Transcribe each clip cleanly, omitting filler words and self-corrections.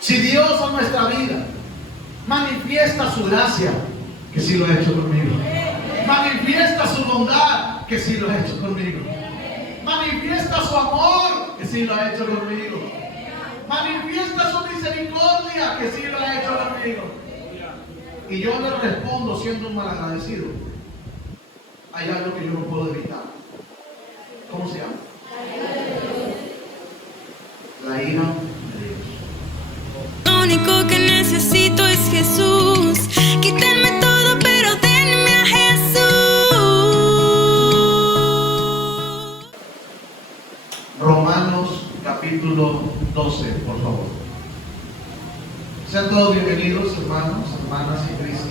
Si Dios en nuestra vida manifiesta su gracia, que sí lo ha hecho conmigo. Manifiesta su bondad, que sí lo ha hecho conmigo. Manifiesta su amor, que sí lo ha hecho conmigo. Manifiesta su misericordia, que sí lo ha hecho conmigo. Y yo le respondo siendo un malagradecido. Hay algo que yo no puedo evitar. ¿Cómo se llama? La ira de Dios. Lo único que necesito es Jesús. Quítenme todo, pero denme a Jesús. Romanos capítulo 12, por favor. Sean todos bienvenidos, hermanos, hermanas en Cristo.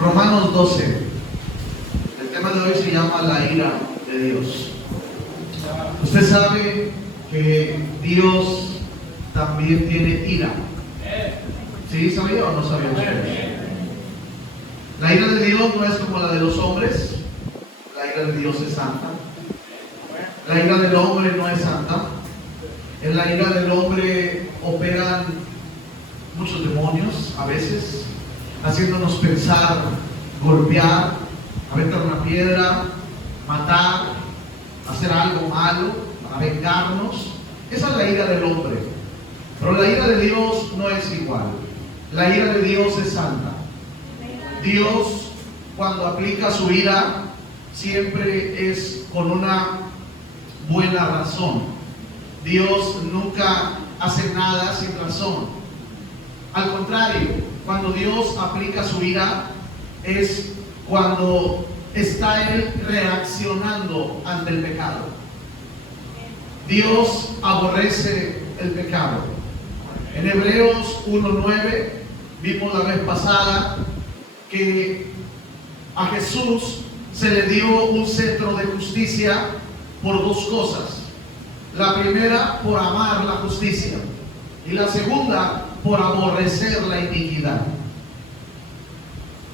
Romanos 12. El tema de hoy se llama la ira de Dios. Usted sabe que Dios también tiene ira. ¿Sí? ¿Sabía o no sabía usted? La ira de Dios no es como la de los hombres. La ira de Dios es santa. La ira del hombre no es santa. En la ira del hombre operan muchos demonios a veces, haciéndonos pensar, golpear, aventar una piedra, matar, hacer algo malo para vengarnos. Esa es la ira del hombre. Pero la ira de Dios no es igual. La ira de Dios es santa. Dios, cuando aplica su ira, siempre es con una buena razón. Dios nunca hace nada sin razón. Al contrario, cuando Dios aplica su ira, es cuando está Él reaccionando ante el pecado. Dios aborrece el pecado. En Hebreos 1:9 vimos la vez pasada que a Jesús se le dio un cetro de justicia por dos cosas. La primera, por amar la justicia, y la segunda, por aborrecer la iniquidad.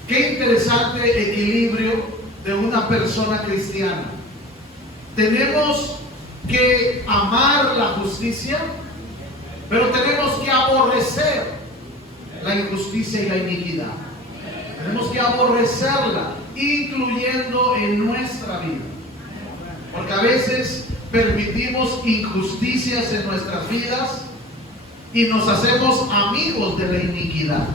Qué interesante equilibrio de una persona cristiana. Tenemos que amar la justicia, pero tenemos que aborrecer la injusticia y la iniquidad. Tenemos que aborrecerla, incluyendo en nuestra vida. Porque a veces permitimos injusticias en nuestras vidas y nos hacemos amigos de la iniquidad,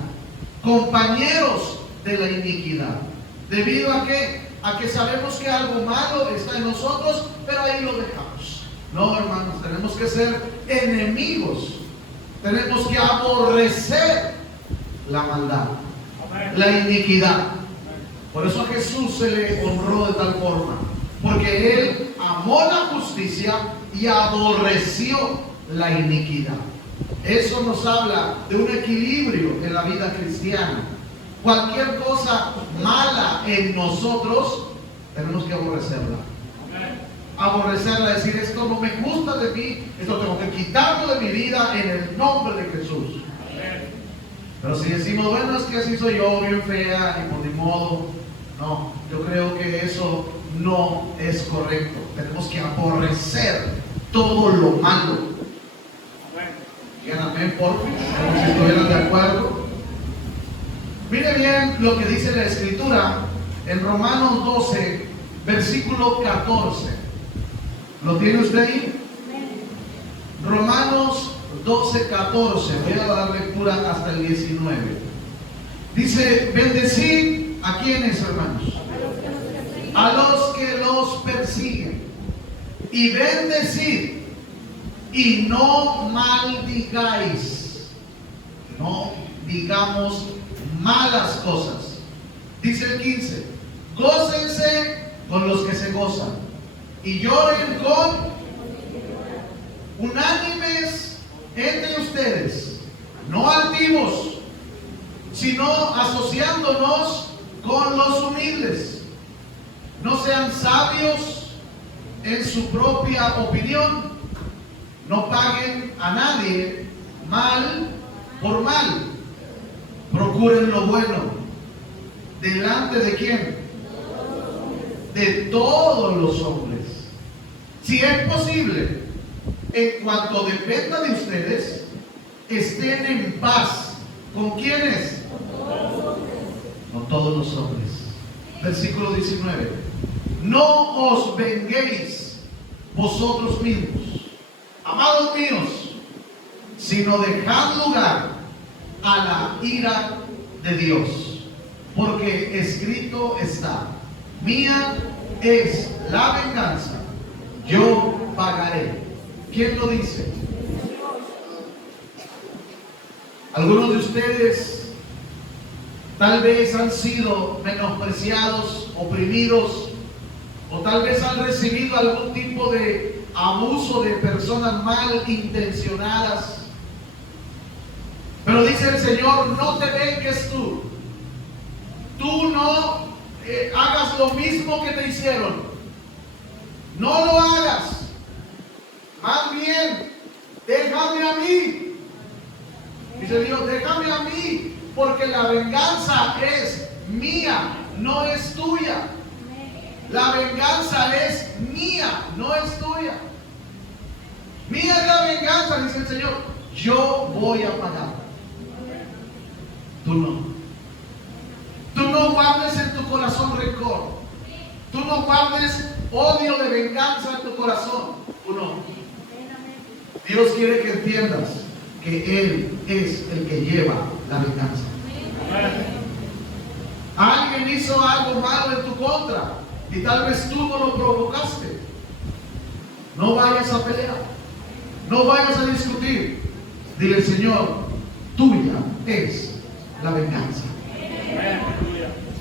compañeros de la iniquidad. ¿Debido a qué? A que sabemos que algo malo está en nosotros, pero ahí lo dejamos. No, hermanos, tenemos que ser enemigos. Tenemos que aborrecer la maldad, la iniquidad. Por eso a Jesús se le honró de tal forma, porque Él amó la justicia y aborreció la iniquidad. Eso nos habla de un equilibrio en la vida cristiana. Cualquier cosa mala en nosotros, tenemos que aborrecerla. Aborrecerla, decir, esto no me gusta de mí, esto tengo que quitarlo de mi vida en el nombre de Jesús. Pero si decimos, bueno, es que así soy yo, bien fea, y por ni modo, no, yo creo que eso no es correcto. Tenemos que aborrecer todo lo malo. Digan amén, por fin, como si estuvieran de acuerdo. Mire bien lo que dice la Escritura en Romanos 12, versículo 14. ¿Lo tiene usted ahí? Romanos 12, 14. Voy a dar lectura hasta el 19. Dice, bendecid a quienes, hermanos, a los que los persiguen, y bendecid y no maldigáis. No digamos malas cosas. Dice el 15, gócense con los que se gozan y lloren con unánimes entre ustedes, no altivos, sino asociándonos con los humildes. No sean sabios en su propia opinión, no paguen a nadie mal por mal. Procuren lo bueno. ¿Delante de quién? De todos los hombres. Si es posible, en cuanto dependa de ustedes, estén en paz. ¿Con quiénes? Con todos los hombres. Versículo 19. No os venguéis vosotros mismos, amados míos, sino dejad lugar a la ira de Dios, porque escrito está: mía es la venganza, yo pagaré. ¿Quién lo dice? Algunos de ustedes tal vez han sido menospreciados, oprimidos, o tal vez han recibido algún tipo de abuso de personas malintencionadas. Pero dice el Señor: no te vengues tú. Tú no hagas lo mismo que te hicieron. No lo hagas. Más bien, déjame a mí. Dice Dios: déjame a mí, porque la venganza es mía, no es tuya. La venganza es mía, no es tuya. Mía es la venganza, dice el Señor. Yo voy a pagar. Tú no. Tú no guardes en tu corazón rencor. Tú no guardes odio de venganza en tu corazón. Tú no. Dios quiere que entiendas que Él es el que lleva la venganza. Alguien hizo algo malo en tu contra y tal vez tú no lo provocaste. No vayas a pelear. No vayas a discutir. Dile: Señor, tuya es la venganza.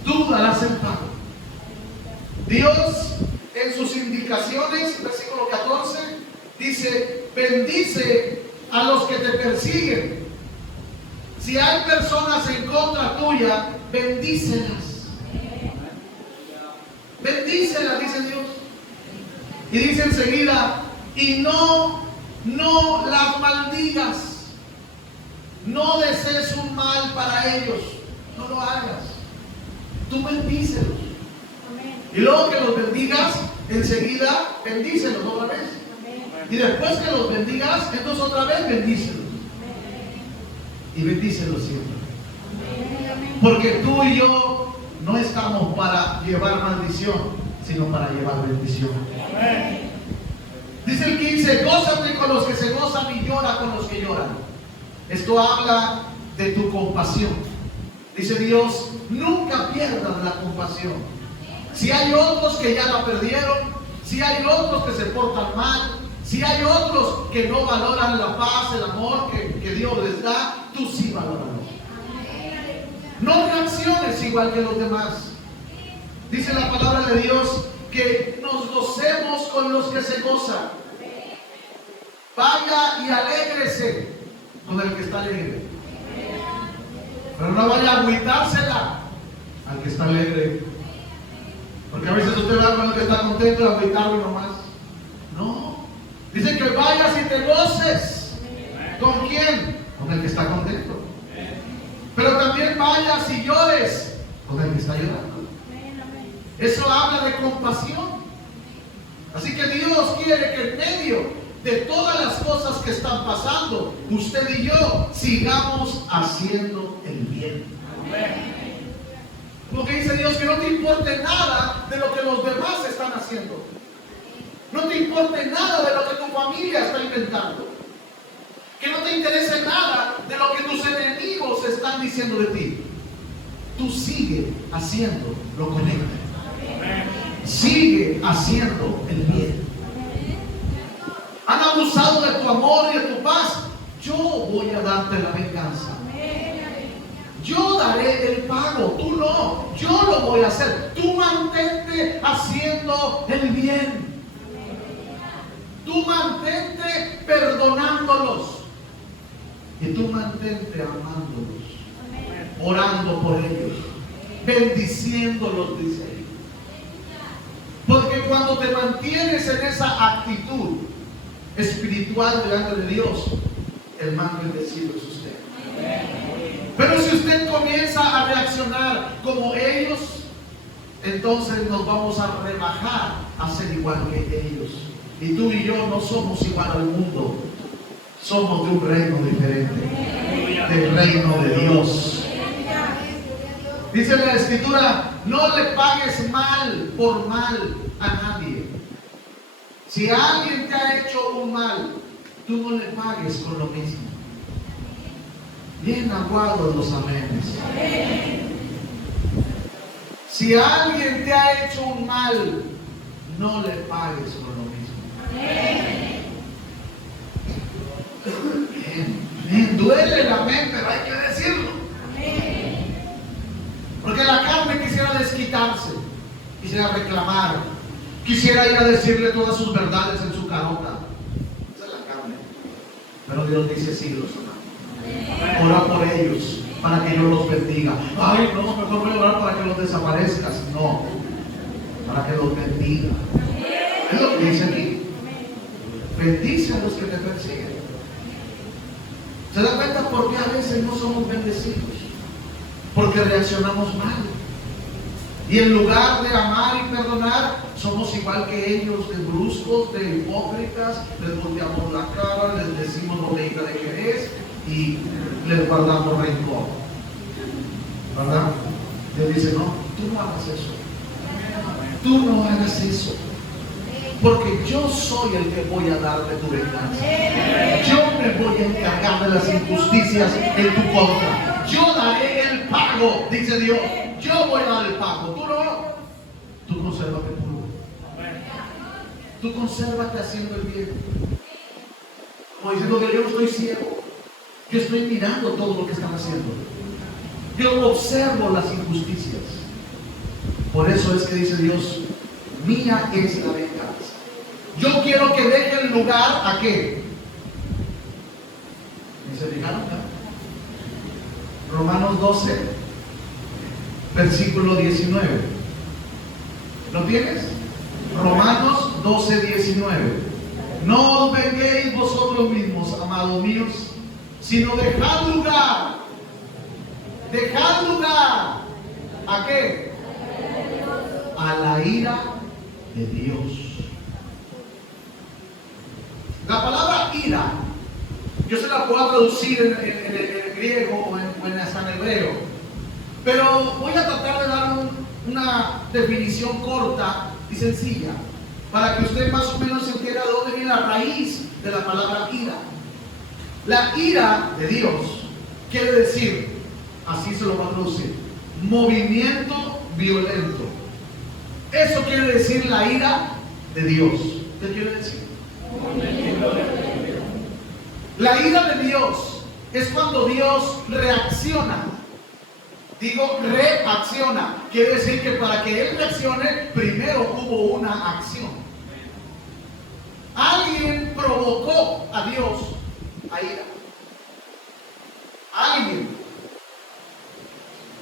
Tú darás el pago. Dios, en sus indicaciones, versículo 14, dice: bendice a los que te persiguen. Si hay personas en contra tuya, bendícelas. Bendícelas, dice Dios. Y dice enseguida: y no las maldigas. No desees un mal para ellos. No lo hagas. Tú bendícelos. Y luego que los bendigas, enseguida bendícelos otra vez. Y después que los bendigas, entonces otra vez bendícelos. Y bendícelos siempre. Porque tú y yo no estamos para llevar maldición, sino para llevar bendición. Dice el 15: gózate con los que se gozan y llora con los que lloran. Esto habla de tu compasión. Dice Dios: nunca pierdas la compasión. Si hay otros que ya la perdieron, si hay otros que se portan mal, si hay otros que no valoran la paz, el amor que Dios les da, tú sí valóralo. No reacciones igual que los demás. Dice la palabra de Dios que nos gocemos con los que se gozan. Vaya y alégrese con el que está alegre. Pero no vaya a agüitársela al que está alegre. Porque a veces usted va con el que está contento y agüitarlo nomás. No. Dice que vayas y te goces. ¿Con quién? Con el que está contento. Pero también vayas y llores con el que está llorando. Eso habla de compasión. Así que Dios quiere que en medio de todas las cosas que están pasando, usted y yo sigamos haciendo el bien. Porque dice Dios que no te importe nada de lo que los demás están haciendo. No te importe nada de lo que tu familia está inventando. Que no te interese nada de lo que tus enemigos están diciendo de ti. Tú sigue haciendo lo correcto. Sigue haciendo el bien. Han abusado de tu amor y de tu paz. Yo voy a darte la venganza. Yo daré el pago, tú no. Yo lo voy a hacer. Tú mantente haciendo el bien. Tú mantente perdonándolos. Y tú mantente amándolos. Orando por ellos. Bendiciéndolos, dice. Porque cuando te mantienes en esa actitud espiritual delante de Dios, el más bendecido es usted. Pero si usted comienza a reaccionar como ellos, entonces nos vamos a rebajar a ser igual que ellos. Y tú y yo no somos igual al mundo. Somos de un reino diferente, del reino de Dios. Dice la Escritura, no le pagues mal por mal a nadie. Si alguien te ha hecho un mal, tú no le pagues con lo mismo. Bien aguados los amenes. Si alguien te ha hecho un mal, no le pagues con lo mismo. Bien, duele la mente, pero hay que decirlo. Porque la carne quisiera desquitarse, quisiera reclamar, quisiera ir a decirle todas sus verdades en su carota. Esa es la carne. Pero Dios dice siglos. Ora por ellos para que yo los bendiga. Ay, no, mejor voy a orar para que los desaparezcas. No, para que los bendiga. Es lo que dice aquí. Bendice a los que te persiguen. ¿Se da cuenta por qué a veces no somos bendecidos? Porque reaccionamos mal. Y en lugar de amar y perdonar, somos igual que ellos, de bruscos, de hipócritas, les volteamos la cara, les decimos botellita de Jerez y les guardamos rencor. ¿Verdad? Dios dice, no, tú no hagas eso. Tú no hagas eso. Porque yo soy el que voy a darte tu venganza. Yo me voy a encargar de las injusticias en tu contra. Yo daré el pago, dice Dios. Yo voy a dar el pago. Tú no. Tú consérvate puro. Tú consérvate haciendo el bien. Como diciendo que yo no estoy ciego. Yo estoy mirando todo lo que están haciendo. Yo observo las injusticias. Por eso es que dice Dios, mía es la venganza. Yo quiero que deje el lugar a qué. ¿Me se fijaron? Romanos 12, versículo 19. ¿Lo tienes? Romanos 12, 19. No os venguéis vosotros mismos, amados míos, sino dejad lugar. Dejad lugar. ¿A qué? A la ira de Dios. La palabra ira, yo se la puedo traducir en el griego o en hasta en hebreo, pero voy a tratar de dar una definición corta y sencilla para que usted más o menos entienda de dónde viene la raíz de la palabra ira. La ira de Dios quiere decir, así se lo va a traducir, movimiento violento. Eso quiere decir la ira de Dios. ¿Qué quiere decir? La ira de Dios es cuando Dios reacciona. Digo reacciona. Quiere decir que para que Él reaccione, primero hubo una acción. Alguien provocó a Dios a ira. Alguien.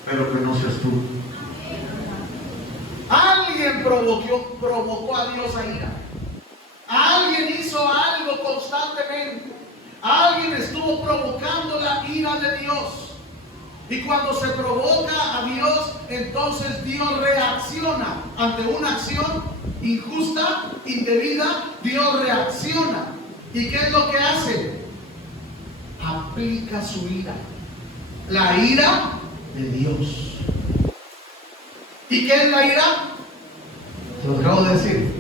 Pero que no seas tú. Alguien provocó a Dios a ira. Alguien hizo algo constantemente. Alguien estuvo provocando la ira de Dios. Y cuando se provoca a Dios, entonces Dios reacciona ante una acción injusta, indebida. Dios reacciona. ¿Y qué es lo que hace? Aplica su ira. La ira de Dios. ¿Y qué es la ira? Se lo acabo de decir.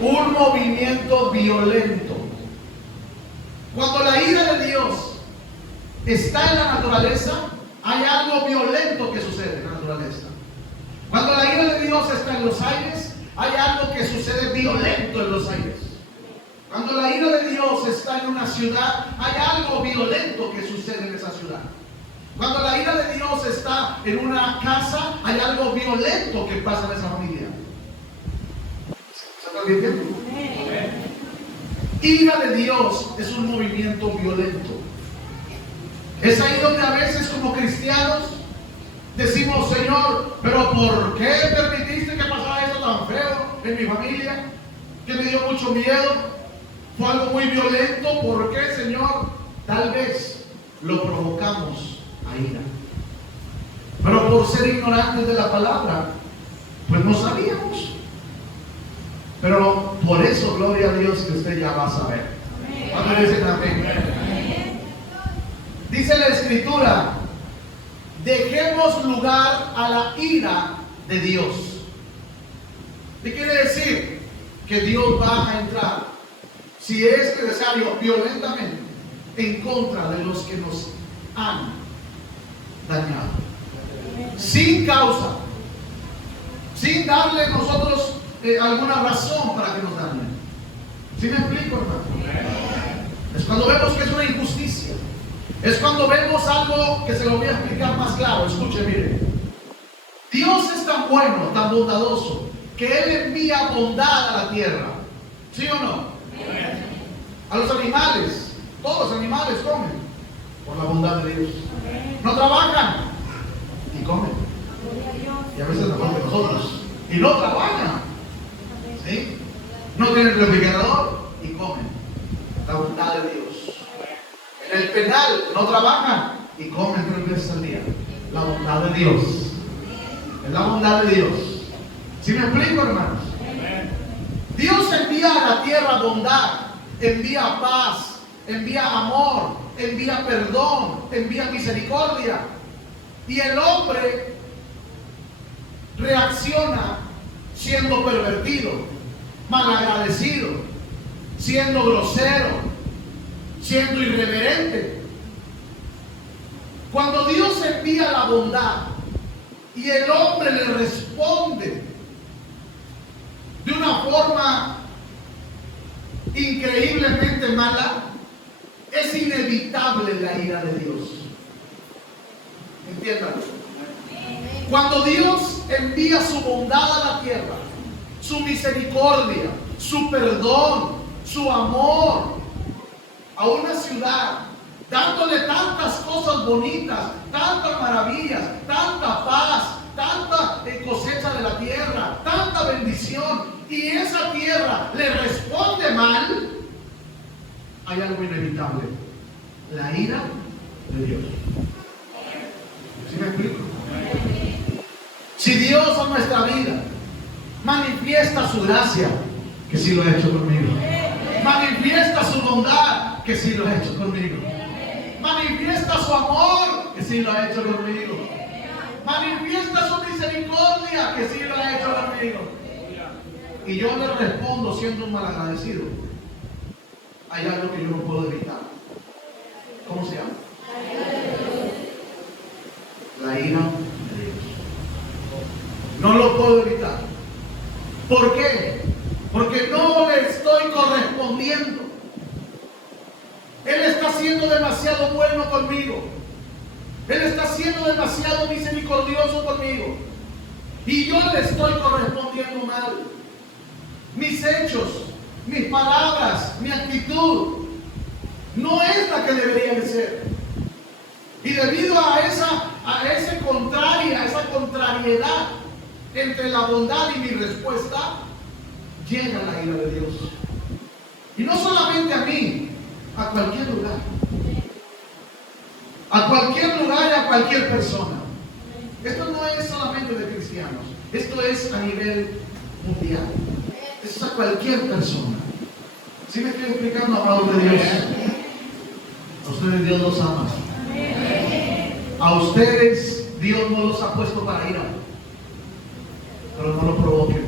Un movimiento violento. Cuando la ira de Dios está en la naturaleza, hay algo violento que sucede en la naturaleza. Cuando la ira de Dios está en los aires, hay algo que sucede violento en los aires. Cuando la ira de Dios está en una ciudad, hay algo violento que sucede en esa ciudad. Cuando la ira de Dios está en una casa, hay algo violento que pasa en esa familia. ¿Se está entendiendo? Ira de Dios es un movimiento violento. Es ahí donde a veces como cristianos decimos, Señor, pero ¿por qué permitiste que pasara eso tan feo en mi familia? Que me dio mucho miedo. Fue algo muy violento. ¿Por qué, Señor? Tal vez lo provocamos a ira. Pero por ser ignorantes de la palabra, pues no sabíamos. Pero por eso, gloria a Dios, que usted ya va a saber. ¿Cuántos dicen amén? Dice la Escritura: dejemos lugar a la ira de Dios. ¿Qué quiere decir? Que Dios va a entrar, si es necesario, violentamente en contra de los que nos han dañado, sin causa, sin darle nosotros alguna razón para que nos dañen. ¿Sí me explico, hermano? Es cuando vemos que es una injusticia. Es cuando vemos algo que se lo voy a explicar más claro. Escuche, mire. Dios es tan bueno, tan bondadoso, que Él envía bondad a la tierra. ¿Sí o no? A los animales. Todos los animales comen por la bondad de Dios. No trabajan y comen. Y a veces mejor que nosotros. Y no trabajan. ¿Sí? No tienen refrigerador y comen. La bondad de Dios. En el penal no trabajan y comen 3 veces al día. La bondad de Dios. Es la bondad de Dios. ¿Sí me explico, hermanos? Dios envía a la tierra bondad, envía paz, envía amor, envía perdón, envía misericordia. Y el hombre reacciona siendo pervertido, malagradecido, siendo grosero, siendo irreverente. Cuando Dios envía la bondad y el hombre le responde de una forma increíblemente mala, es inevitable la ira de Dios. Entiéndanlo. Cuando Dios envía su bondad a la tierra, su misericordia, su perdón, su amor a una ciudad, dándole tantas cosas bonitas, tantas maravillas, tanta paz, tanta cosecha de la tierra, tanta bendición, y esa tierra le responde mal, hay algo inevitable: la ira de Dios. ¿Sí me explico? Si Dios en nuestra vida manifiesta su gracia, que sí lo ha hecho conmigo, manifiesta su bondad, que sí lo ha hecho conmigo, manifiesta su amor, que sí lo ha hecho conmigo, manifiesta su misericordia, que sí lo ha hecho conmigo, y yo le respondo siendo un malagradecido, hay algo que yo no puedo evitar. ¿Cómo se llama? La ira de Dios. No lo puedo evitar. ¿Por qué? Porque no le estoy correspondiendo. Él está siendo demasiado bueno conmigo. Él está siendo demasiado misericordioso conmigo. Y yo le estoy correspondiendo mal. Mis hechos, mis palabras, mi actitud no es la que debería de ser. Y debido a esa contrariedad entre la bondad y mi respuesta, llega la ira de Dios. Y no solamente a mí, a cualquier lugar. A cualquier lugar y a cualquier persona. Esto no es solamente de cristianos, esto es a nivel mundial. Esto es a cualquier persona. ¿Sí me estoy explicando, amados de Dios? A ustedes Dios los ama. A ustedes Dios no los ha puesto para ira, pero no lo provoquen.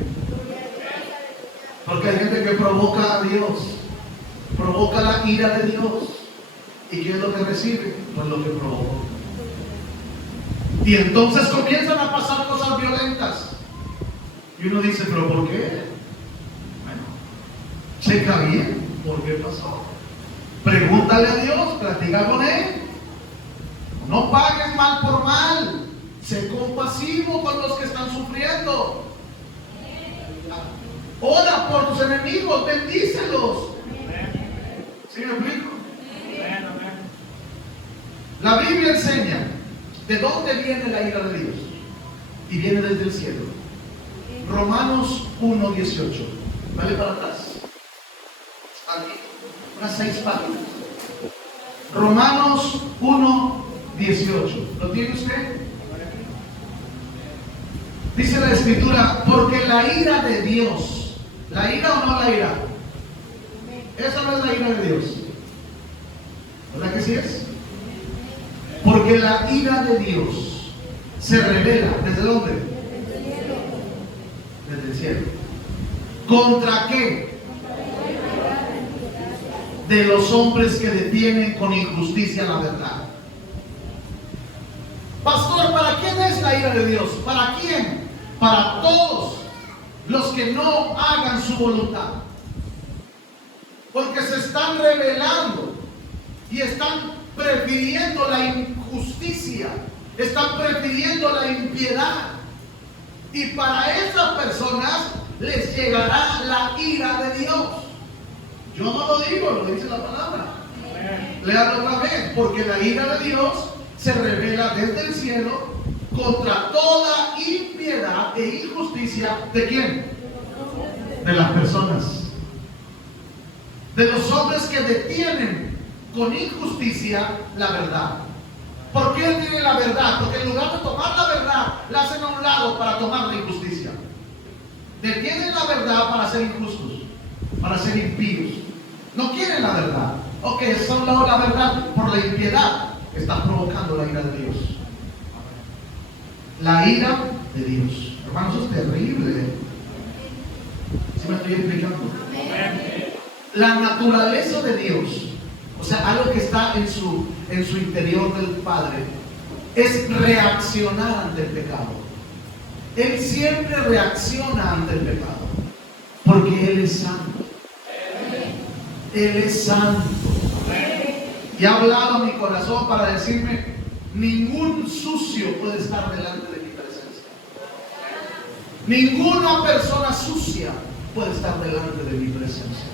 Porque hay gente que provoca a Dios, provoca la ira de Dios. ¿Y qué es lo que recibe? Pues lo que provocó. Y entonces comienzan a pasar cosas violentas. Y uno dice, ¿pero por qué? Bueno, checa bien por qué pasó. Pregúntale a Dios, platica con Él. No pagues mal por mal. Sé compasivo con los que están sufriendo. Ora por tus enemigos, bendícelos. ¿Sí me explico? La Biblia enseña de dónde viene la ira de Dios. Y viene desde el cielo. Romanos 1:18. Dale para atrás. Aquí, unas 6 páginas. Romanos 1:18. ¿Lo tiene usted? Dice la Escritura: porque la ira de Dios ¿La ira o no la ira? Esa no es la ira de Dios. ¿Verdad que sí es? Porque la ira de Dios se revela desde dónde? Desde el cielo. ¿Contra qué? De los hombres que detienen con injusticia la verdad. Pastor, ¿para quién es la ira de Dios? ¿Para quién? Para todos los que no hagan su voluntad. Porque se están rebelando y están prefiriendo la injusticia, están prefiriendo la impiedad. Y para esas personas les llegará la ira de Dios. Yo no lo digo, lo dice la palabra. Léalo otra vez, porque la ira de Dios se revela desde el cielo contra toda impiedad e injusticia. ¿De quién? De las personas. De los hombres que detienen con injusticia la verdad. ¿Por qué él tiene la verdad? Porque en lugar de tomar la verdad, la hacen a un lado para tomar la injusticia. Detienen la verdad para ser injustos, para ser impíos. No quieren la verdad. Ok, es a un lado la verdad por la impiedad. Está provocando la ira de Dios. La ira de Dios. Hermanos, eso es terrible. ¿Sí me estoy explicando? La naturaleza de Dios, o sea, algo que está en su interior del Padre, es reaccionar ante el pecado. Él siempre reacciona ante el pecado, porque Él es santo. Él es santo. Y ha hablado a mi corazón para decirme: ningún sucio puede estar delante de mi presencia. Ninguna persona sucia puede estar delante de mi presencia.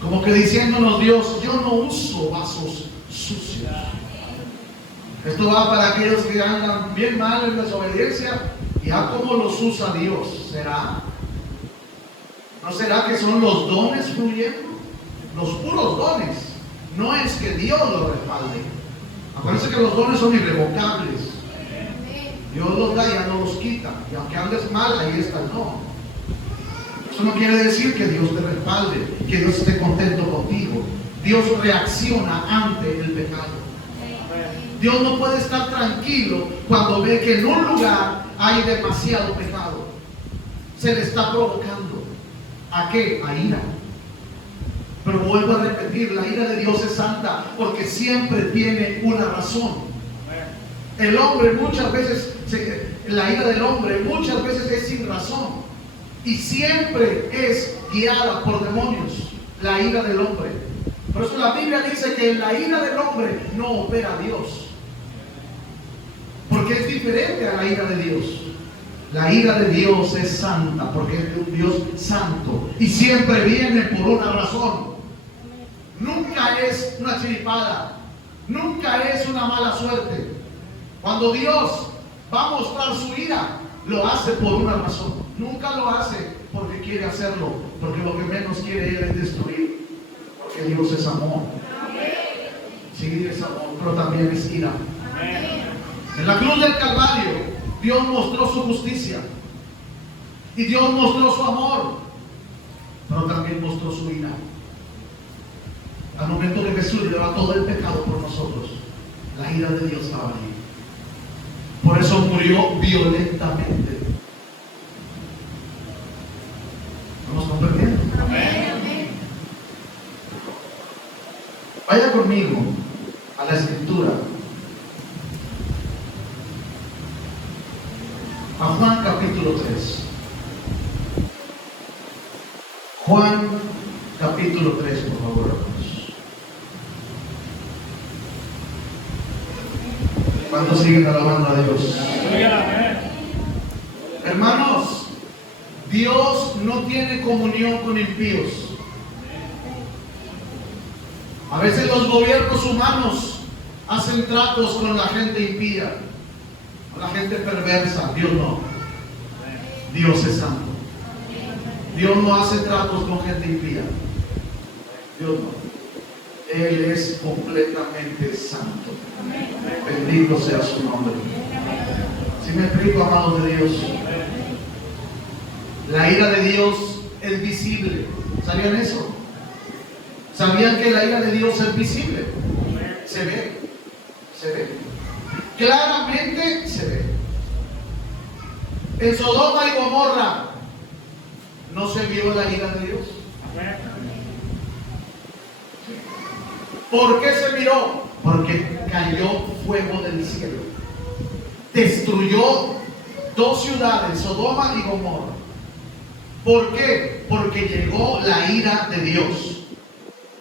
Como que diciéndonos Dios: yo no uso vasos sucios. Esto va para aquellos que andan bien mal en desobediencia. ¿Y a cómo los usa Dios? ¿Será? ¿No será que son los dones fluyendo? Los puros dones. No es que Dios los respalde. Acuérdense que los dones son irrevocables. Dios los da y ya no los quita. Y aunque andes mal, ahí está. No. Eso no quiere decir que Dios te respalde, que Dios esté contento contigo. Dios reacciona ante el pecado. Dios no puede estar tranquilo cuando ve que en un lugar hay demasiado pecado. Se le está provocando. ¿A qué? A ira. Pero vuelvo a repetir, la ira de Dios es santa porque siempre tiene una razón. El hombre muchas veces, la ira del hombre muchas veces es sin razón. Y siempre es guiada por demonios, la ira del hombre. Por eso la Biblia dice que en la ira del hombre no opera Dios. Porque es diferente a la ira de Dios. La ira de Dios es santa porque es un Dios santo. Y siempre viene por una razón. Nunca es una chiripada. Nunca es una mala suerte. Cuando Dios va a mostrar su ira, lo hace por una razón. Nunca lo hace porque quiere hacerlo, porque lo que menos quiere Él es destruir. Porque Dios es amor. Sí, es amor, pero también es ira. En la cruz del Calvario, Dios mostró su justicia. Y Dios mostró su amor, pero también mostró su ira. Al momento que Jesús llevaba todo el pecado por nosotros, la ira de Dios estaba allí. Por eso murió violentamente. ¿Vamos comprendiendo? Vaya conmigo a la escritura. A Juan capítulo 3. Juan capítulo 3, por favor, hermanos. ¿Cuántos siguen alabando a Dios? Hermanos, Dios no tiene comunión con impíos. A veces los gobiernos humanos hacen tratos con la gente impía, con la gente perversa. Dios no. Dios es santo. Dios no hace tratos con gente impía. Dios no. Él es completamente santo. Bendito sea su nombre. ¿Sí me explico, amados de Dios? La ira de Dios es visible. ¿Sabían eso? ¿Sabían que la ira de Dios es visible? Se ve, se ve. Claramente se ve. En Sodoma y Gomorra no se vio la ira de Dios. ¿Por qué se miró? Porque cayó fuego del cielo. Destruyó dos ciudades, Sodoma y Gomorra. ¿Por qué? Porque llegó la ira de Dios.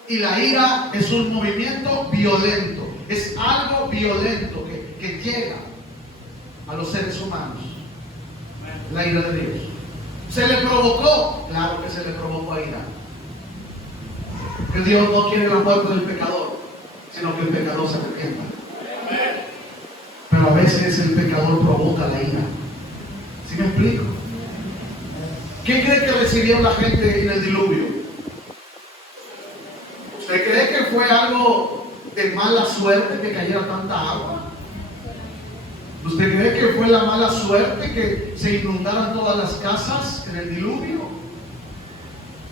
Y la ira es un movimiento violento. Es algo violento que llega a los seres humanos. La ira de Dios. ¿Se le provocó? Claro que se le provocó a ira. Que Dios no quiere la muerte del pecador, sino que el pecador se arrepienta. Pero a veces el pecador provoca la ira. ¿Sí me explico? ¿Qué cree que recibió la gente en el diluvio? ¿Usted cree que fue algo de mala suerte que cayera tanta agua? ¿Usted cree que fue la mala suerte que se inundaran todas las casas en el diluvio?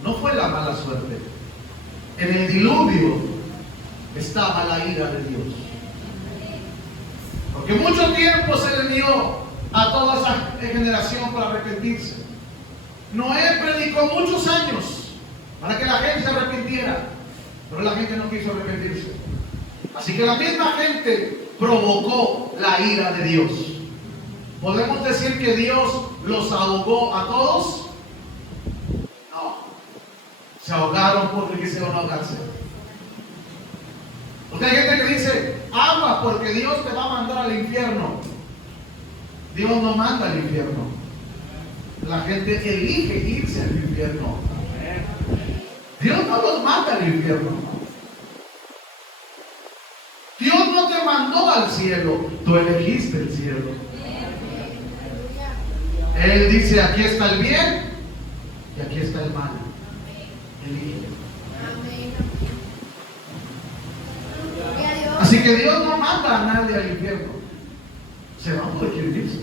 No fue la mala suerte. En el diluvio estaba la ira de Dios. Porque mucho tiempo se le dio a toda esa generación para arrepentirse. Noé predicó muchos años para que la gente se arrepintiera, pero la gente no quiso arrepentirse. Así que la misma gente provocó la ira de Dios. ¿Podemos decir que Dios los ahogó a todos? No. Se ahogaron porque quisieron ahogarse. Porque hay gente que dice, ama porque Dios te va a mandar al infierno. Dios no manda al infierno. La gente elige irse al infierno. Dios no los manda al infierno. Dios no te mandó al cielo, tú elegiste el cielo. Él dice, aquí está el bien y aquí está el mal. Elige. Así que Dios no manda a nadie al infierno. Se van por irse.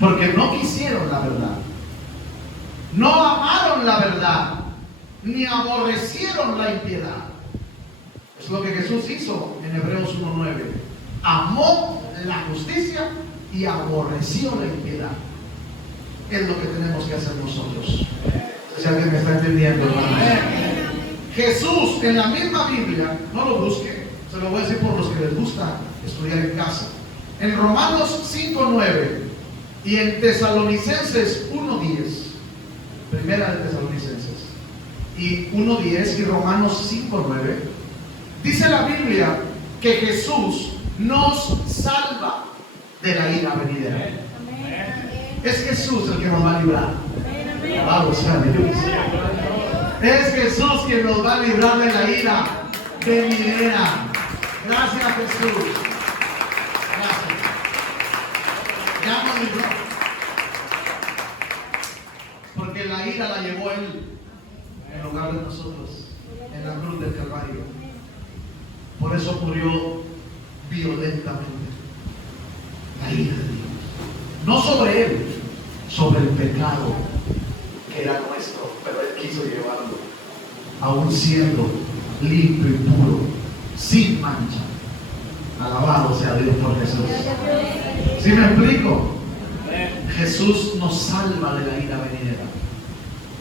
Porque no quisieron la verdad. No amaron la verdad. Ni aborrecieron la impiedad. Es lo que Jesús hizo en Hebreos 1:9. Amó la justicia y aborreció la impiedad. Es lo que tenemos que hacer nosotros. Si alguien me está entendiendo, hermanos. Jesús en la misma Biblia, no lo busque, se lo voy a decir por los que les gusta estudiar en casa. En Romanos 5:9 y en Tesalonicenses 1:10, primera de Tesalonicenses, y 1:10 y Romanos 5:9, dice la Biblia que Jesús nos salva de la ira venidera. Es Jesús el que nos va a librar. Alabado sea Dios. Es Jesús quien nos va a librar de la ira venidera. Gracias, Jesús. Gracias. Ya nos libró. Porque la ira la llevó Él en lugar de nosotros en la cruz del Calvario. Por eso murió violentamente. La ira de Dios. No sobre Él, sobre el pecado que era nuestro, pero Él quiso llevarlo, aún siendo limpio y puro, sin mancha. Alabado sea Dios por Jesús. ¿Sí me explico? Jesús nos salva de la ira venidera.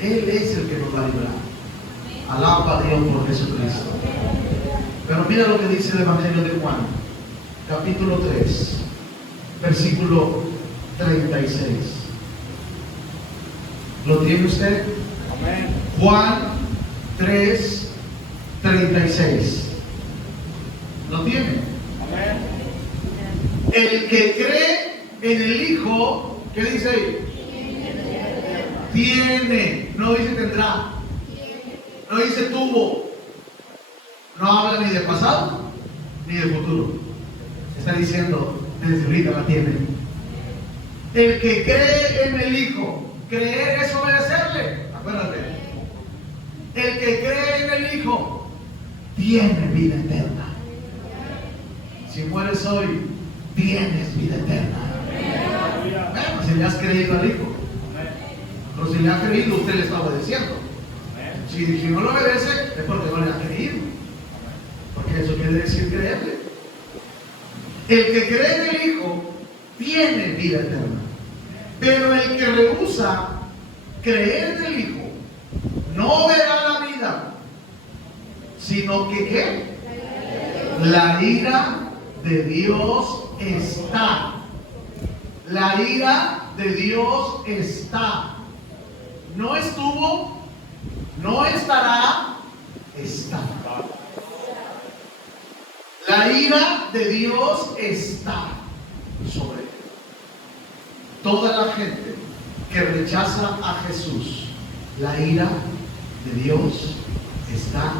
Él es el que nos va a librar. Alaba a Dios por Jesucristo. Pero mira lo que dice el Evangelio de Juan, capítulo 3, versículo 36. ¿Lo tiene usted? Amén. Juan 3, 36. ¿Lo tiene? Amén. El que cree en el Hijo, ¿qué dice ahí? Tiene. No dice tendrá. No dice tuvo. No habla ni de pasado ni de futuro. Está diciendo, desde ahorita la tiene. El que cree en el Hijo. Creer es obedecerle. Acuérdate. El que cree en el Hijo tiene vida eterna. Si mueres hoy, tienes vida eterna. Bueno, si le has creído al Hijo. Pero si le ha creído, usted le está obedeciendo. Si no lo obedece, es porque no le ha creído. Porque eso quiere decir creerle. El que cree en el Hijo tiene vida eterna. Pero el que rehúsa creer en el Hijo no verá la vida, sino que ¿qué? La ira de Dios está. La ira de Dios está. No estuvo, no estará, está. La ira de Dios está sobre él. Toda la gente que rechaza a Jesús, la ira de Dios está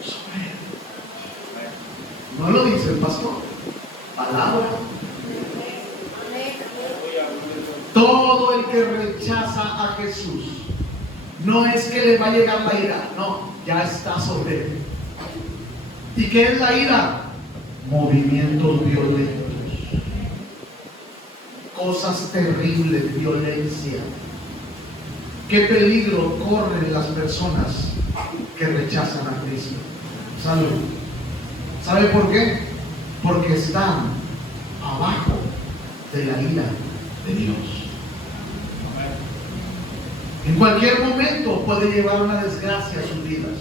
sobre él. No lo dice el pastor, palabra. Todo el que rechaza a Jesús, no es que le va a llegar la ira, no, ya está sobre él. ¿Y qué es la ira? Movimientos violentos, cosas terribles, violencia. ¿Qué peligro corren las personas que rechazan a Cristo? Salud. ¿Sabe por qué? Porque están abajo de la ira de Dios. En cualquier momento puede llevar una desgracia a sus vidas.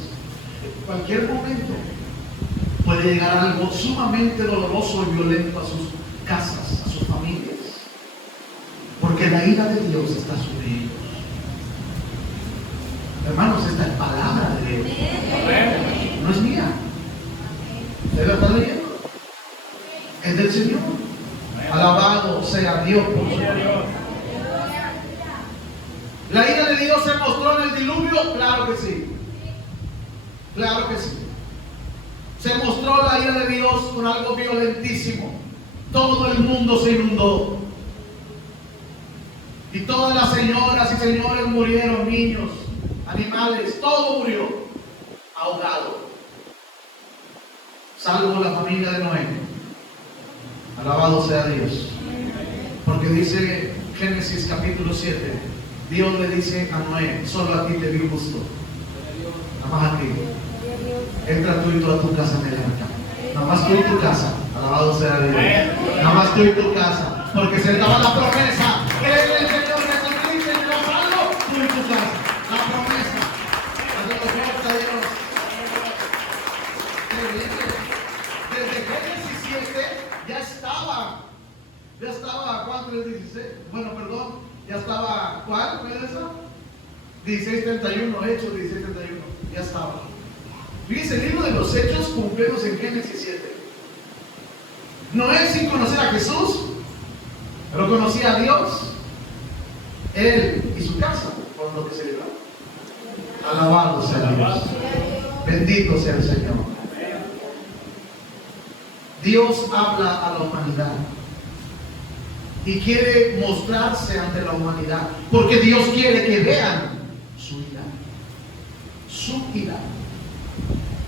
En cualquier momento puede llegar algo sumamente doloroso y violento a sus casas, a sus familias. Porque la ira de Dios está sobre ellos. Hermanos, esta es palabra de Dios. No es mía. ¿Usted la está leyendo? Es del Señor. Alabado sea Dios por su palabra. ¿La ira de Dios se mostró en el diluvio? Claro que sí. Claro que sí. Se mostró la ira de Dios con algo violentísimo. Todo el mundo se inundó. Y todas las señoras y señores murieron, niños, animales, todo murió ahogado. Salvo la familia de Noé. Alabado sea Dios. Porque dice Génesis capítulo 7. Dios le dice a Noé: solo a ti te vi justo. Nada más a ti. Entra tú y toda tu casa en el arca. Nada más tú y tu casa. Alabado sea Dios. Nada más tú y tu casa. Porque se daba la promesa. Cree en el Señor Jesucristo y lo salvo, tú y tu casa. La promesa. Gloria a Dios. Desde Génesis 7 ya estaba, ¿cuánto es 16? Bueno, perdón, ya estaba, ¿cuál? ¿Cuál es esa? 16:31, Hechos 16:31, ya estaba. Fíjense, el libro de los Hechos cumplidos en Génesis 7. Noé, sin conocer a Jesús, pero conocía a Dios, él y su casa, por lo que se libró. Alabado sea Dios. Bendito sea el Señor. Dios habla a la humanidad y quiere mostrarse ante la humanidad, porque Dios quiere que vean su ira. Su ira.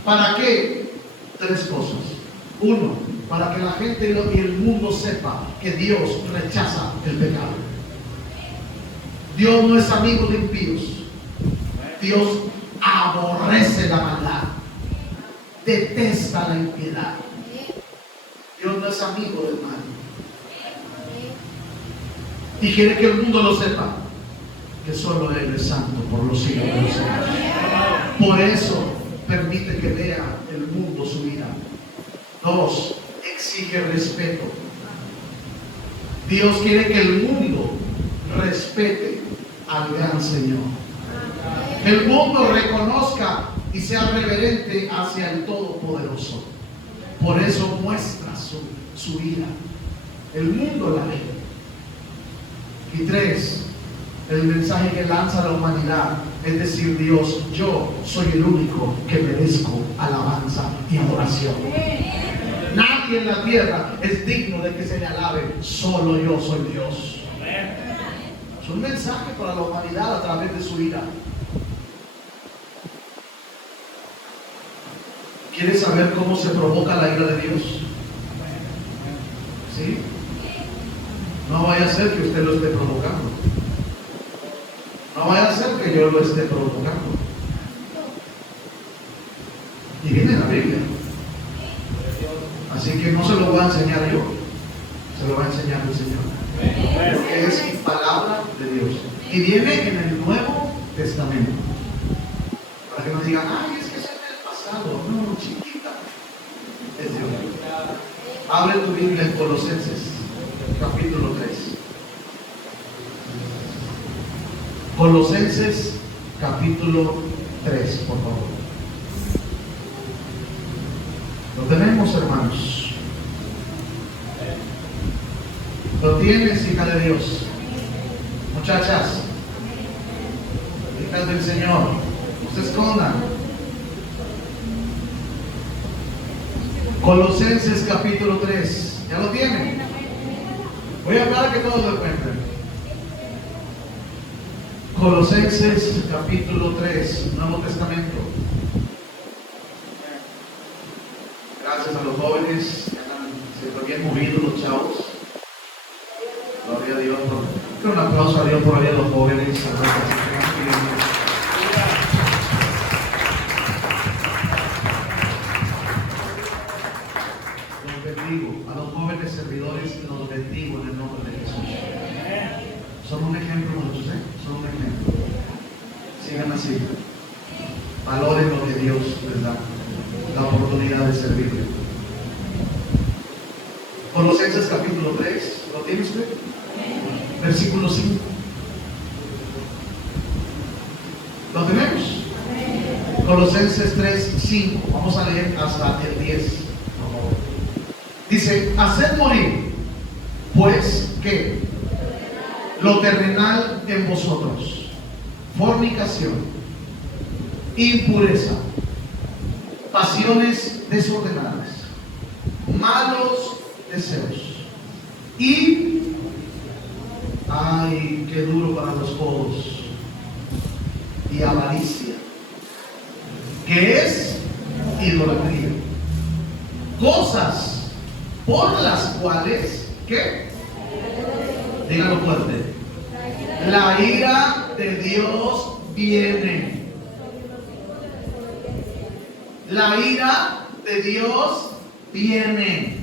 ¿Para qué? Tres cosas. Uno, para que la gente y el mundo sepa que Dios rechaza el pecado. Dios no es amigo de impíos. Dios aborrece la maldad, detesta la impiedad. Dios no es amigo del mal. Y quiere que el mundo lo sepa, que solo Él es santo por los siglos de los siglos. Por eso permite que vea el mundo su ira. Dos, exige respeto. Dios quiere que el mundo respete al gran Señor. El mundo reconozca y sea reverente hacia el Todopoderoso. Por eso muestra su ira. El mundo la ve. Y tres, el mensaje que lanza a la humanidad es decir: Dios, yo soy el único que merezco alabanza y adoración. Nadie en la tierra es digno de que se le alabe, solo yo soy Dios. Es un mensaje para la humanidad a través de su ira. ¿Quieres saber cómo se provoca la ira de Dios? ¿Sí? No vaya a ser que usted lo esté provocando. No vaya a ser que yo lo esté provocando. Y viene en la Biblia. Así que no se lo voy a enseñar yo, se lo va a enseñar el Señor. Porque es palabra de Dios. Y viene en el Nuevo Testamento. Para que no digan, ay, es que eso es del pasado. No, chiquita. Es Dios. Abre tu Biblia en Colosenses, capítulo 3. Colosenses, capítulo 3, por favor. Lo tenemos, hermanos. Lo tienes, hija de Dios. Muchachas, hijas del Señor, no se escondan. Colosenses capítulo 3. ¿Ya lo tienen? Voy a hablar a que todos lo encuentren. Colosenses capítulo 3, Nuevo Testamento. Gracias a los jóvenes que andan siempre bien movidos, los chavos. Gloria a Dios. Un aplauso a Dios por ahí a los jóvenes. Los bendigo. A los jóvenes servidores los bendigo en el nombre de Jesús. Son un ejemplo nosotros, ¿eh? Son un ejemplo. Sigan así. Valoren lo que Dios les da. La oportunidad de servirle. Colosenses capítulo 3, ¿lo tiene usted? Versículo 5. ¿Lo tenemos? Colosenses 3, 5. Vamos a leer hasta el 10. Por favor. Dice, haced morir, pues, ¿qué? Lo terrenal en vosotros: fornicación, impureza, pasiones desordenadas, malos deseos y, ay, qué duro para los codos, y avaricia, que es idolatría, cosas por las cuales, ¿qué? Díganlo fuerte, la ira de Dios viene. La ira de Dios viene.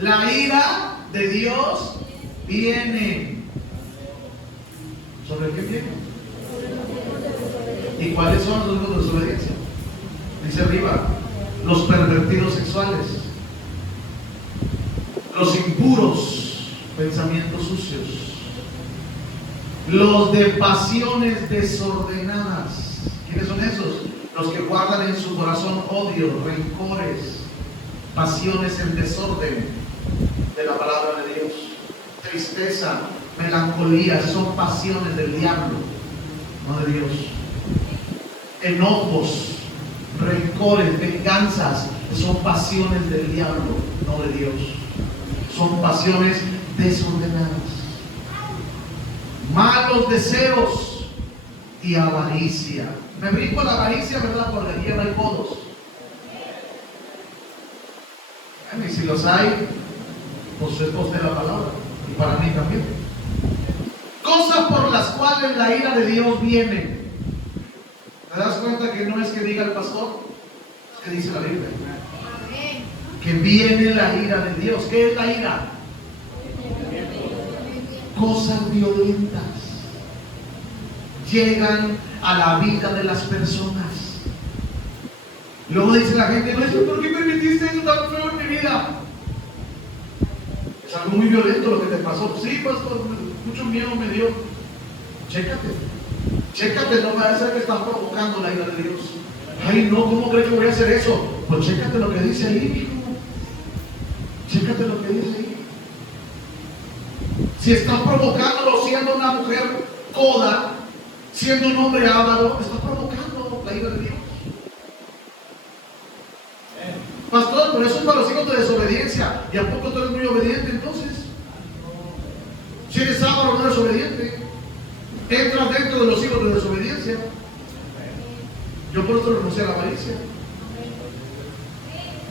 La ira de Dios viene. ¿Sobre qué viene? ¿Y cuáles son los hijos de desobediencia? Dice arriba, los pervertidos sexuales, los impuros, pensamientos sucios, los de pasiones desordenadas. ¿Quiénes son esos? Los que guardan en su corazón odio, rencores, pasiones en desorden de la palabra de Dios, tristeza, melancolía, son pasiones del diablo, no de Dios. Enojos, rencores, venganzas, son pasiones del diablo, no de Dios. Son pasiones desordenadas. Malos deseos y avaricia. Me brinco la avaricia, ¿verdad? Porque aquí no hay codos. Y si los hay, pues es poste la palabra. Y para mí también. Cosas por las cuales la ira de Dios viene. ¿Te das cuenta que no es que diga el pastor? Es que dice la Biblia. Que viene la ira de Dios. ¿Qué es la ira? Cosas violentas llegan a la vida de las personas. Luego dice la gente, no, ¿por qué permitiste eso tan feo en mi vida? Es algo muy violento lo que te pasó. Sí, pastor, mucho miedo me dio. Chécate, no vaya a ser que estás provocando la ira de Dios. Ay, no, ¿cómo crees que voy a hacer eso? Pues chécate lo que dice ahí, hijo. Chécate lo que dice ahí. Si estás provocándolo siendo una mujer coda, siendo un hombre avaro, estás provocando la ira de Dios. Pastor, pero eso es para los hijos de desobediencia. ¿Y a poco tú eres muy obediente entonces? Si eres avaro, no eres obediente. Entras dentro de los hijos de desobediencia. Yo por eso renuncié a la avaricia.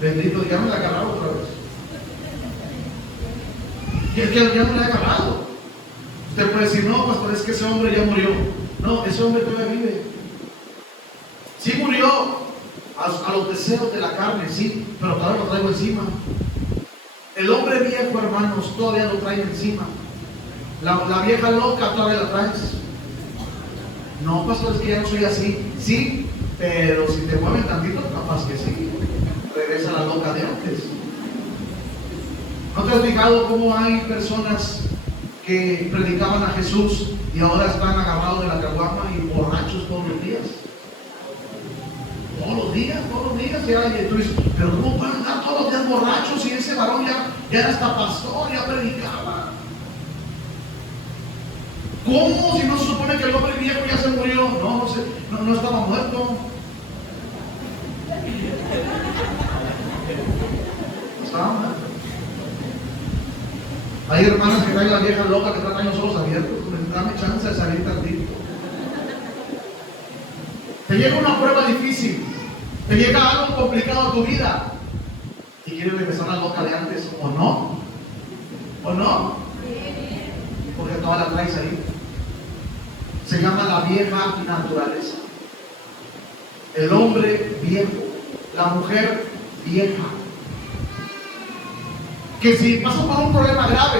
Bendito, ya me la he agarrado otra vez. Y es que ya no la he agarrado. Usted puede decir, no, pastor, es que ese hombre ya murió. No, ese hombre todavía vive. Sí murió a los deseos de la carne, sí, pero todavía lo traigo encima. El hombre viejo, hermanos, todavía lo traigo encima. La vieja loca todavía la traes. No, pastor, es que ya no soy así. Sí, pero si te mueven tantito, capaz que sí. Regresa la loca de antes. ¿No te has fijado cómo hay personas que predicaban a Jesús y ahora están agarrados de la caguama y borrachos todos los días? Todos los días, y tú dices, pero ¿cómo pueden estar todos los días borrachos si ese varón ya era hasta pastor, ya predicaba? ¿Cómo? Si no se supone que el hombre viejo ya se murió. No estaba muerto. Estaba muerto. Hay hermanas que traen la vieja loca que traen los ojos abiertos. Dame chance de salir tantito. Te llega una prueba difícil, te llega algo complicado a tu vida y quieres regresar a la loca de antes, ¿o no? ¿O no? Porque toda la traes ahí. Se llama la vieja naturaleza. El hombre viejo, la mujer vieja. Que si pasas por un problema grave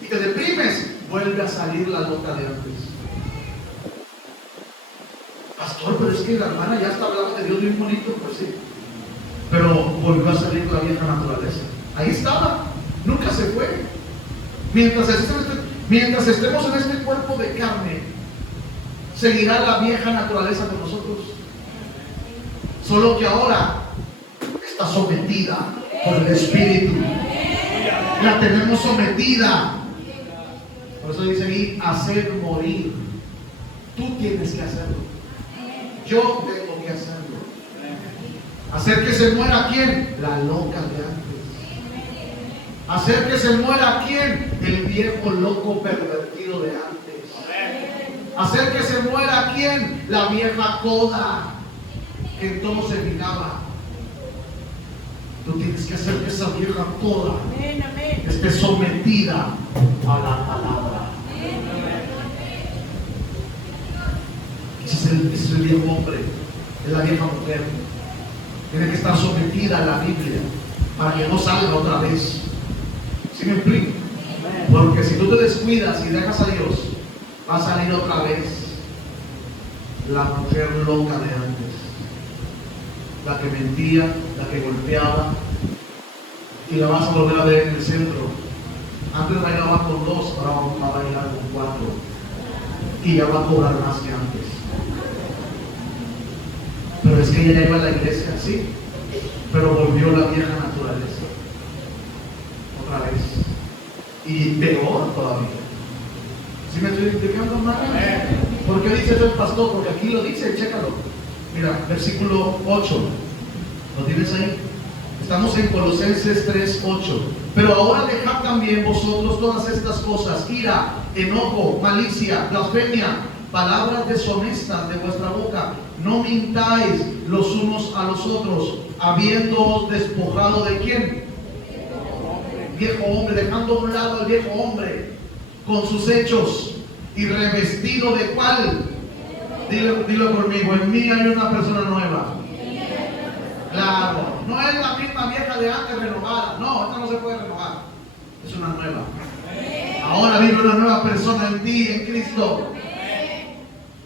y te deprimes, vuelve a salir la loca de antes. Pastor, pero es que la hermana ya está hablando de Dios bien bonito, pues sí. Pero volvió a salir la vieja naturaleza. Ahí estaba, nunca se fue. Mientras estemos en este cuerpo de carne, seguirá la vieja naturaleza con nosotros. Solo que ahora está sometida por el Espíritu. La tenemos sometida. Por eso dice ahí, hacer morir. Tú tienes que hacerlo. Yo tengo que hacerlo. Hacer que se muera ¿quién? La loca de antes. Hacer que se muera ¿quién? El viejo loco pervertido de antes. Hacer que se muera ¿quién? La vieja coda que en todo se fijaba. Tú tienes que hacer que esa vieja coda esté sometida a la palabra. Ese es el viejo hombre, es la vieja mujer. Tiene que estar sometida a la Biblia para que no salga otra vez. ¿Sí me explico? Porque si tú te descuidas y dejas a Dios, va a salir otra vez la mujer loca de antes. La que mentía, la que golpeaba, y la vas a volver a ver en el centro. Antes bailaba con 2, ahora va a bailar con 4, y ya va a cobrar más que antes. Pero es que ella ya iba a la iglesia, sí, pero volvió la vieja naturaleza otra vez, y peor todavía. ¿Sí me estoy explicando, hermano? ¿Por qué dice eso el pastor? Porque aquí lo dice, chécalo. Mira, versículo 8. ¿Lo tienes ahí? Estamos en Colosenses 3:8. Pero ahora dejad también vosotros todas estas cosas: ira, enojo, malicia, blasfemia, palabras deshonestas de vuestra boca. No mintáis los unos a los otros, habiéndoos despojado de ¿quién? Viejo hombre, dejando a un lado al viejo hombre con sus hechos, y revestido de ¿cuál? Dilo conmigo, en mí hay una persona nueva. Claro, no es la misma vieja de antes renovada. No, esta no se puede renovar. Es una nueva. Ahora vive una nueva persona en ti, en Cristo.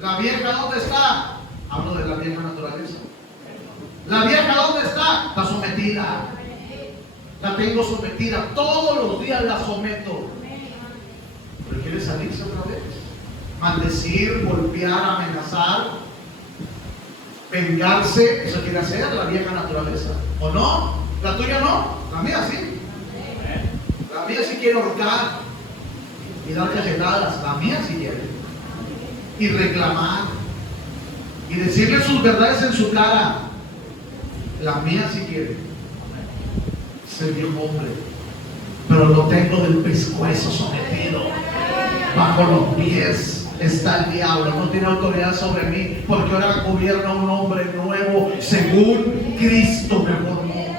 La vieja, ¿dónde está? Hablo de la vieja naturaleza. La vieja, ¿dónde está? Está sometida. La tengo sometida. Todos los días la someto. Pero quiere salirse otra vez. Maldecir, golpear, amenazar, vengarse, eso quiere hacer la vieja naturaleza. ¿O no? ¿La tuya no? La mía sí. La mía sí quiere ahorcar y dar cachetadas. La mía sí quiere. Y reclamar y decirle sus verdades en su cara. La mía sí quiere. Es el viejo hombre, pero lo tengo del pescuezo sometido. Bajo los pies está el diablo, no tiene autoridad sobre mí, porque ahora gobierna un hombre nuevo según Cristo me formó.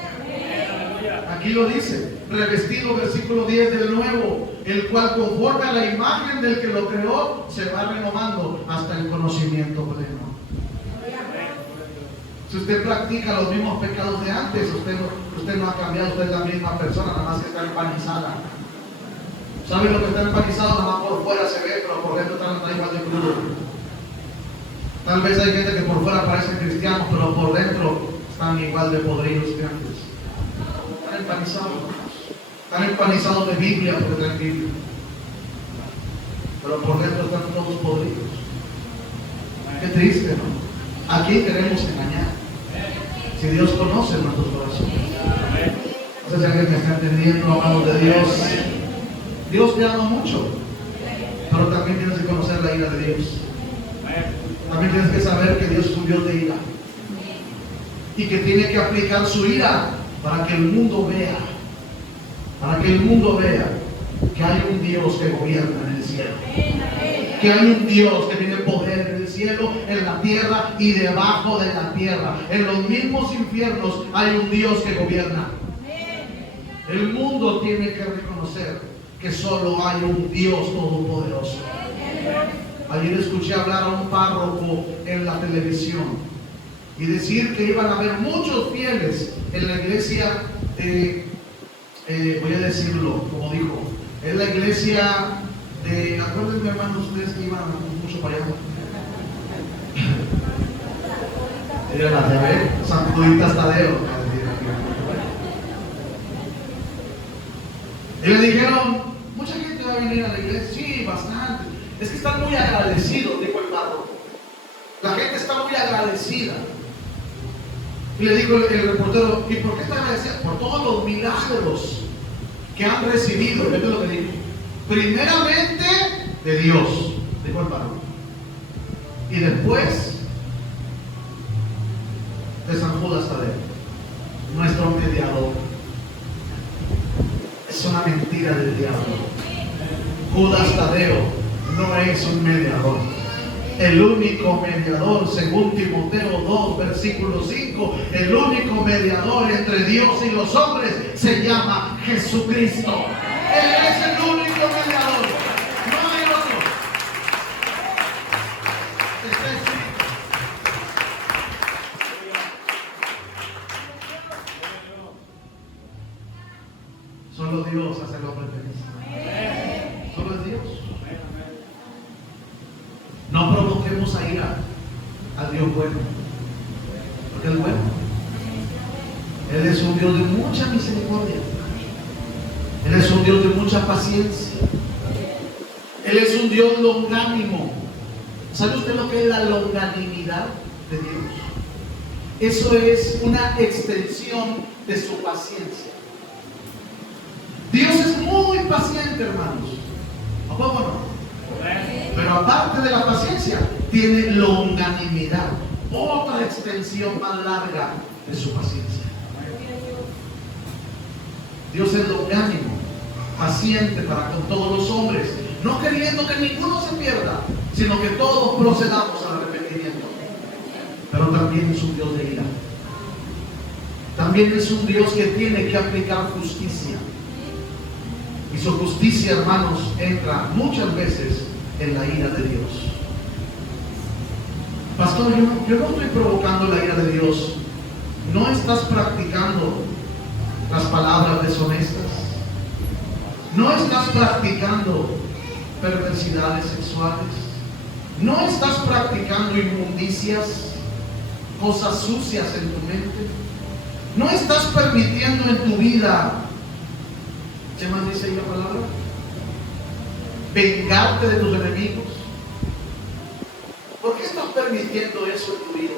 Aquí lo dice. revestido, versículo 10, del nuevo, el cual conforme a la imagen del que lo creó, se va renovando hasta el conocimiento pleno. Si usted practica los mismos pecados de antes, usted no ha cambiado, usted es la misma persona, nada más que está empanizada. ¿Sabe lo que está empanizado? Nada más por fuera se ve, pero por dentro está igual de crudo. Tal vez hay gente que por fuera parecen cristianos, pero por dentro están igual de podridos que antes. Están empanizados. Están empanizados de Biblia porque traen Biblia. Pero por dentro están todos podridos. Qué triste, ¿no? ¿A quién queremos engañar? Si Dios conoce nuestros corazones. No sé si alguien me está entendiendo, amados de Dios. Dios te ama mucho, pero también tienes que conocer la ira de Dios. También tienes que saber que Dios es un Dios de ira y que tiene que aplicar su ira para que el mundo vea, que hay un Dios que gobierna en el cielo, que hay un Dios que tiene poder en el cielo, en la tierra y debajo de la tierra. En los mismos infiernos hay un Dios que gobierna. El mundo tiene que reconocer que solo hay un Dios todopoderoso. Ayer escuché hablar a un párroco en la televisión y decir que iban a haber muchos fieles en la iglesia, voy a decirlo como dijo, en la iglesia de, acuérdense hermanos, ustedes que iban mucho para allá. Era la de San Juditas Tadeo. Y le dijeron, mucha gente va a venir a la iglesia. Sí, bastante. Es que están muy agradecidos, dijo el párroco. La gente está muy agradecida. Y le dijo el reportero, ¿y por qué está agradecida? Por todos los milagros que han recibido. Esto es lo que dijo. Primeramente de Dios, dijo el párroco. Y después de San Judas Tadeo, nuestro mediador. Es una mentira del diablo. Judas Tadeo no es un mediador. El único mediador, según Timoteo 2, versículo 5, el único mediador entre Dios y los hombres se llama Jesucristo. Él es el único mediador. No hay otro. Está escrito. Solo Dios hace lo pertenece. Solo es Dios. No provoquemos a ira al Dios bueno, porque es bueno. Él es un Dios de mucha misericordia. Él es un Dios de mucha paciencia. Él es un Dios longánimo. ¿Sabe usted lo que es la longanimidad de Dios? Eso es una extensión de su paciencia. Dios es muy paciente, hermanos. ¿A poco no? Pero aparte de la paciencia, tiene longanimidad, otra extensión más larga de su paciencia. Dios es longánimo, paciente para con todos los hombres, no queriendo que ninguno se pierda, sino que todos procedamos al arrepentimiento. Pero también es un Dios de ira. También es un Dios que tiene que aplicar justicia. Y su justicia, hermanos, entra muchas veces en la ira de Dios. Pastor, yo no estoy provocando la ira de Dios. ¿No estás practicando las palabras deshonestas? ¿No estás practicando perversidades sexuales? ¿No estás practicando inmundicias, cosas sucias en tu mente? ¿No estás permitiendo en tu vida, ¿qué más dice ahí la palabra? Vengarte de tus enemigos. ¿Por qué estás permitiendo eso en tu vida?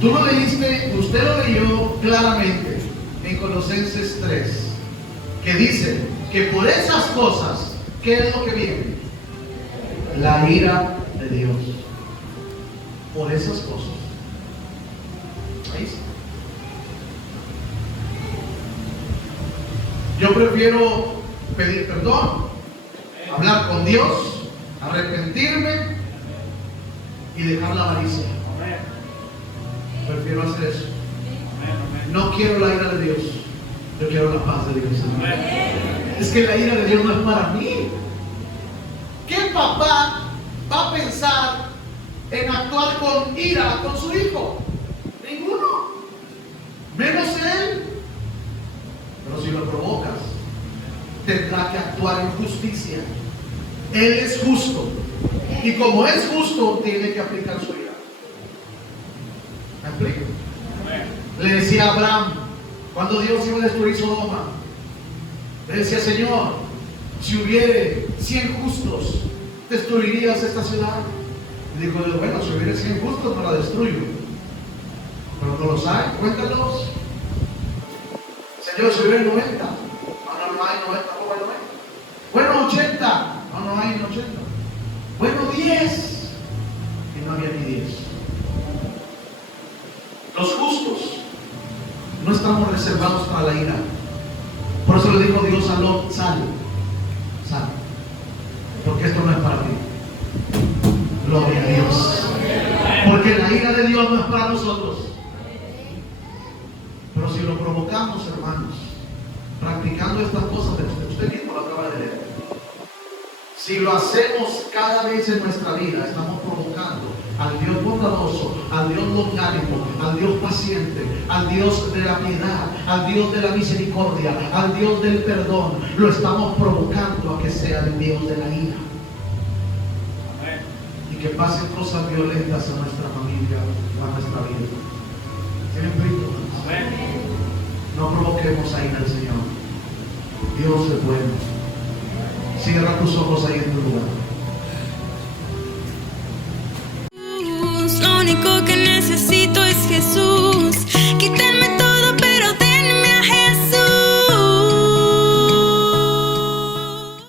Tú lo leíste, usted lo leyó claramente en Colosenses 3, que dice que por esas cosas, ¿qué es lo que viene? La ira de Dios. Por esas cosas. Ahí está. Yo prefiero pedir perdón, hablar con Dios, arrepentirme y dejar la avaricia. Prefiero hacer eso. No quiero la ira de Dios. Yo quiero la paz de Dios. Es que la ira de Dios no es para mí. ¿Qué papá va a pensar en actuar con ira con su hijo? Ninguno. Menos él. Pero si lo provocas, tendrá que actuar en justicia. Él es justo. Y como es justo, tiene que aplicar su ira. ¿Me explico? Le decía a Abraham, cuando Dios iba a destruir Sodoma, le decía: Señor, si hubiere 100 justos, ¿destruirías esta ciudad? Y dijo: bueno, si hubiere 100 justos, no la destruyo. Pero no los hay, cuéntanos. Señor, si hubiere 90, no hay 90, ¿cómo hay 90? Bueno, 80, no hay 80. Bueno, 10, y no había ni 10. Los justos no estamos reservados para la ira. Por eso le dijo Dios a Lot: sal, porque esto no es para ti. Gloria a Dios. Porque la ira de Dios no es para nosotros. Pero si lo provocamos, hermanos, practicando estas cosas, usted mismo lo acaba de leer. Si lo hacemos cada vez en nuestra vida, estamos provocando al Dios bondadoso, al Dios lonánimo, al Dios paciente, al Dios de la piedad, al Dios de la misericordia, al Dios del perdón. Lo estamos provocando a que sea el Dios de la ira. Y que pasen cosas violentas a nuestra familia, a nuestra vida. ¿Tienen Cristo? No provoquemos a ira al Señor. Dios es bueno. Cierra tus ojos ahí en tu lugar. Lo único que necesito es Jesús.